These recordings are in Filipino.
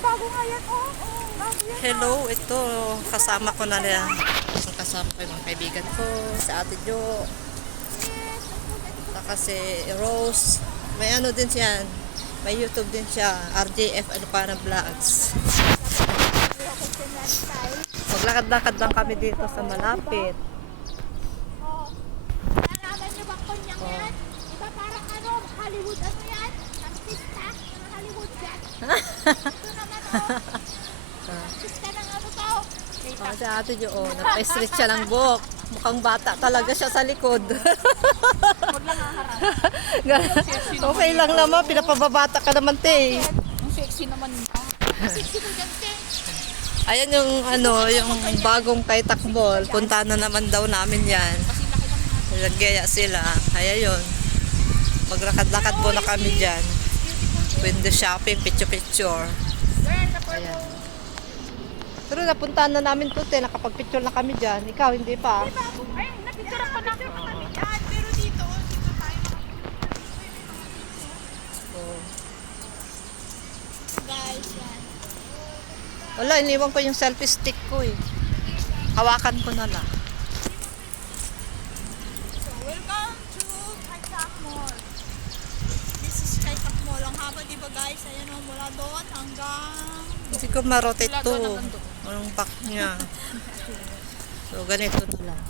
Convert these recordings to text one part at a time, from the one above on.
bago nga yan, oh. Bago yan. Hello, ito kasama ko na lang. Kasama ko yung mga kaibigan ko, si Ate Jo. Saka si Rose. May ano din siya. May YouTube din siya. RJF ano pa na vlogs. Maglakad-lakad lang kami dito sa malapit. Oh. Nalaman niyo ba kunyang yan? Diba parang ano, Hollywood ano yan? Artista ng Hollywood yan. Ito naman oh. Artista ng ano to? Oh, si Ate Jo, oh, nagpa-stretch siya ng buhok. Mukhang bata talaga siya sa likod. Huwag lang haharap. Okay lang naman, pinapababata ka naman, te. Ang sexy naman niya. Sexy mo dyan, te. Ayan yung ano, yung bagong kay Takbol. Punta na naman daw namin yan. Naggaya sila. Kaya yun. Maglakad-lakad po na kami dyan. Window shopping, picture-picture. Ayan. Pero napuntahan na namin to, te. Nakapag-picture na kami dyan. Ikaw, hindi pa. Ay, napicture ko na. Pero dito tayo. Oh. Guys, yan. Wala, iniwan ko yung selfie stick ko eh. Hawakan ko na lang. So, welcome to Kaitak Mall. This is Kaitak Mall. Ang haba, di ba guys? Ayan o, mula doon hanggang... Hindi ko ma-rotate to. Anong back niya. So, ganito na lang.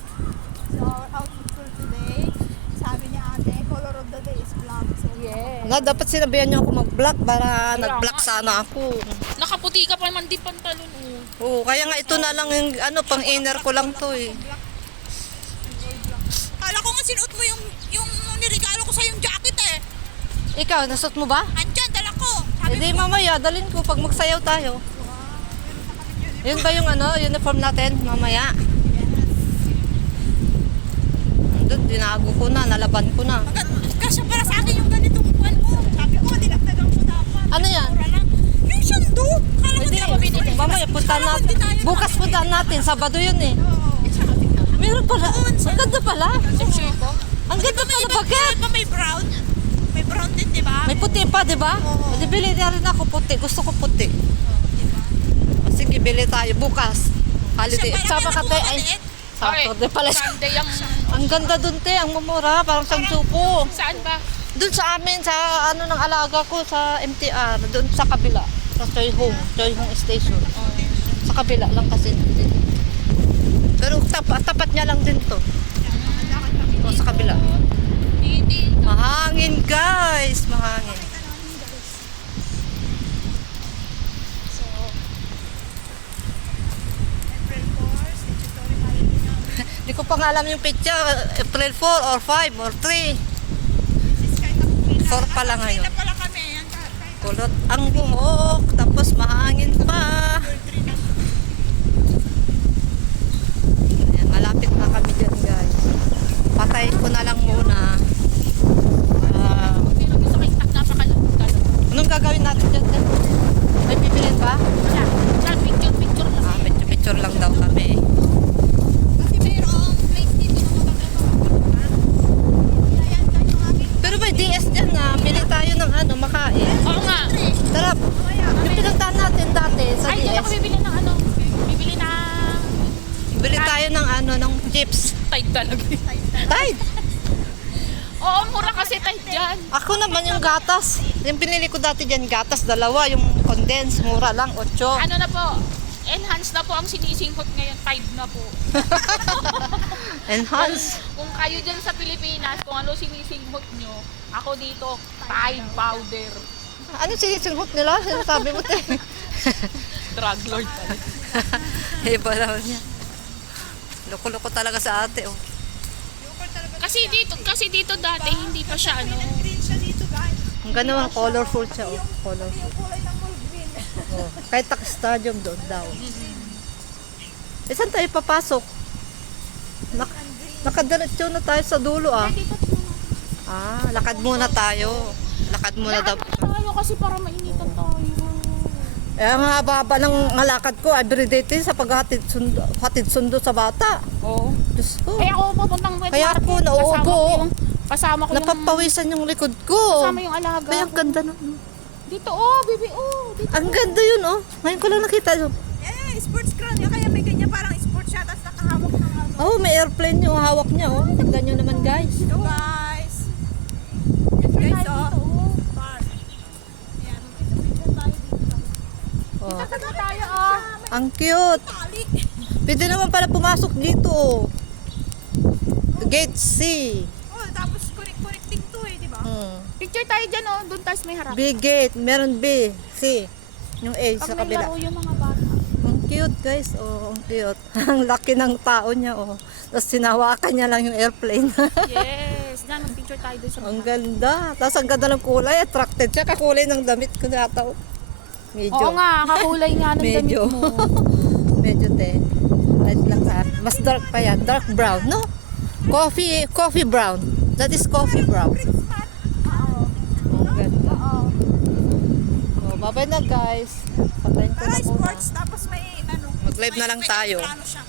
So, our outfit for today, sabi niya ate, color of the day is black. So, yes. Nga, dapat sinabihan niyo ako mag-block para nag-block sana ako. Nakaputi ka pa naman di pantalon Oo, kaya nga ito na lang yung ano, pang inner ko lang to eh. Kala ko nga sinuot mo yung nirigalo ko sa yung jacket eh. Ikaw, nasot mo ba? Andyan, dala ko. Sabi Hindi, mamaya, dalhin ko pag magsayaw tayo. Yun ba yung ano, uniform natin mamaya? Doon, dinago ko na, nalaban ko na. Kasya para sa akin yung ganitong buwan ko. Sabi ko, dinagdagan ko dapat. Ano yan? Mura lang. Yung sundo. Kala ko Hindi, di ako binili. mamaya, puntahan natin. Bukas puntahan natin, Sabado yun eh. Meron pala, ang ganda pala. Ang ganda pala, bakit? Diba may brown? May brown din, di ba? May puti pa, di ba? Oo. Hindi, bili na rin ako puti. Gusto ko puti. Sige, bili tayo bukas. Holiday. Sama ka tayo. Ay, Saturday pala. Sunday yung... Ang ganda dun, te. Ang mumura. Parang Sansupo. Saan ba? Dun sa amin, sa ano ng alaga ko, sa MTR. Dun sa kabila. Sa Choi Hong Station. Sa kabila lang kasi. Pero tapat niya lang din to. O, sa kabila. Hindi. Mahangin, guys. Mahangin. So, April 4, statutory holiday namin. Hindi ko pa nga alam yung picture. April 4 or 5 or 3. This is Kaitak Mall. 4 pa lang ngayon. Kita pala kami. Yan, Kaitak Kulot ang buhok. Tapos mahangin pa. Mall 3 na. Ayan, malapit na kami dyan, guys. Patayin ko na lang muna. Pero gusto kayo napakalalong. Anong gagawin natin dyan? May pipilin ba? Wala. Wala, picture lang. Picture lang daw kami. Kasi mayroong place dito na magaganda. Ayan, tayo aking Pero may DS dyan na. Pili tayo ng ano, makain. Oo nga. Tara, yung pinuntahan natin dati sa Ay, doon ako DS. bibili ng ano. Bibili ng... Bili tayo ng ano, ng chips. Tide talaga. Tide! Oo, mura kasi tide dyan. Ako naman yung gatas. Yung pinili ko dati dyan, gatas, dalawa. Yung condense, mura lang, 8. Ano na po? Enhance na po ang sinisinghot ngayon. Tide na po. Enhance. Kung kayo dyan sa Pilipinas, kung ano sinisinghot nyo, ako dito, Tide powder. Ano sinisinghot nila? Sinasabi mo, te. Drug lord talaga. Iba naman niya. Loko-loko talaga sa ate, oh. Kasi dito dati, hindi pa siya ano. green siya dito, guys. Ang ganda, colorful siya, oh. Colorful. Yung kulay ng mall green. Oh. Kahit stadium doon daw. Saan tayo papasok? Nakadiretso na tayo sa dulo, ah. Lakad muna tayo. Lakad muna daw. Tayo kasi para mainitan tayo. Eh, ang haba ng ngalakad ko, everyday din sa paghatid sundo sa bata. Oo. Diyos ko. Kaya ako pupuntang wet Kaya market. ako nauubo. Kasama ko yung... Napapawisan yung likod ko. Kasama yung alaga. Kaya ang ganda nun. Dito, oh, baby, oh. Dito. Ang ganda yun, oh. Ngayon ko lang nakita yun. Sports crown niya. Kaya may ganyan parang sports siya. Tapos nakahawak ng ano. Oh, may airplane yung hawak niya, oh. Tignan nyo naman, guys. Ito guys. Guys, oh. Park. Ayan. Picture tayo dito. Oh. Taga tayo, oh. Ang cute. Tali. Pwede naman pala pumasok dito, oh. Gate C. Oh, tapos connecting to eh, di ba? Picture tayo dyan, oh. Doon tayo may harap. B gate. Meron B. C. Yung A Pag sa may kabila. laro yung mga bata. Ang cute, guys. Oh, ang cute. Ang laki ng tao niya, oh. Tapos sinawakan niya lang yung airplane. Yes. Dyan, picture tayo doon sa Ang mga. ganda. Tapos ang ganda ng kulay. Attracted siya. Kakulay ng damit ko nata. Medyo. Oo nga, kakulay nga ng damit Medyo. mo. Medyo te. Light lang ha. Mas dark pa yan. Dark brown, no? Coffee brown. That is coffee brown. Ang ganda. Oh, bye-bye na guys. Patayin ko na Para muna. sports, tapos may ano. Mag-live na lang tayo. Ano siya.